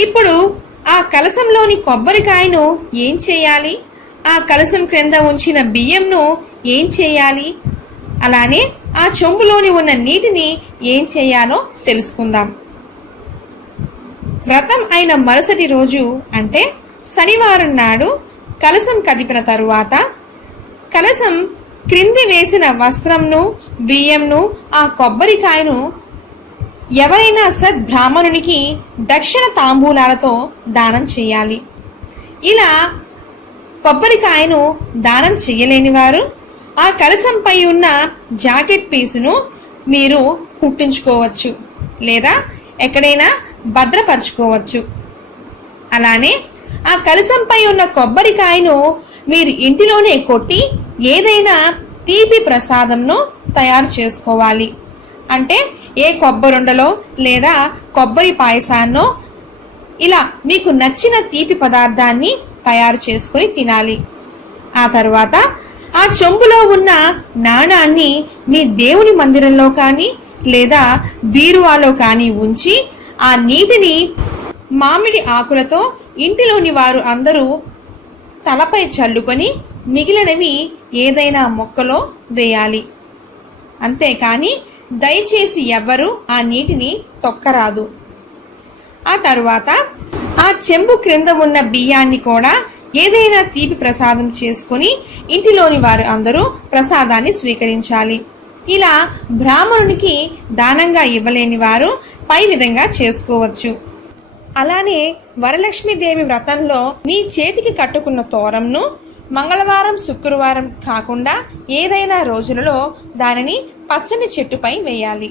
ఇప్పుడు ఆ కలశంలోని కొబ్బరికాయను ఏం చేయాలి? ఆ కలశం క్రింద ఉంచిన బియ్యంను ఏం చేయాలి? అలానే ఆ చెంబులోని ఉన్న నీటిని ఏం చేయాలో తెలుసుకుందాం. వ్రతం అయిన మరుసటి రోజు అంటే శనివారం నాడు కలశం కదిపిన తరువాత కలశం క్రింది వేసిన వస్త్రంను, బియ్యంను, ఆ కొబ్బరికాయను ఎవరైనా సద్బ్రాహ్మణునికి దక్షిణ తాంబూలాలతో దానం చేయాలి. ఇలా కొబ్బరికాయను దానం చేయలేని వారు ఆ కలశంపై ఉన్న జాకెట్ పీసును మీరు కుట్టించుకోవచ్చు లేదా ఎక్కడైనా భద్రపరచుకోవచ్చు. అలానే ఆ కలశంపై ఉన్న కొబ్బరికాయను మీరు ఇంటిలోనే కొట్టి ఏదైనా తీపి ప్రసాదంను తయారు చేసుకోవాలి. అంటే ఏ కొబ్బరుండలో లేదా కొబ్బరి పాయసాన్నో ఇలా మీకు నచ్చిన తీపి పదార్థాన్ని తయారు చేసుకుని తినాలి. ఆ తర్వాత ఆ చెంబులో ఉన్న నాణాన్ని మీ దేవుని మందిరంలో కానీ లేదా బీరువాలో కానీ ఉంచి ఆ నీటిని మామిడి ఆకులతో ఇంటిలోని వారు అందరూ తలపై చల్లుకొని మిగిలినవి ఏదైనా మొక్కలో వేయాలి. అంతేకాని దయచేసి ఎవ్వరూ ఆ నీటిని తొక్కరాదు. ఆ తరువాత ఆ చెంబు క్రింద ఉన్న బియ్యాన్ని కూడా ఏదైనా తీపి ప్రసాదం చేసుకుని ఇంటిలోని వారు అందరూ ప్రసాదాన్ని స్వీకరించాలి. ఇలా బ్రాహ్మణునికి దానంగా ఇవ్వలేని వారు పై విధంగా చేసుకోవచ్చు. అలానే వరలక్ష్మీదేవి వ్రతంలో మీ చేతికి కట్టుకున్న తోరంను మంగళవారం, శుక్రవారం కాకుండా ఏదైనా రోజులలో దానిని పచ్చని చెట్టుపై వేయాలి.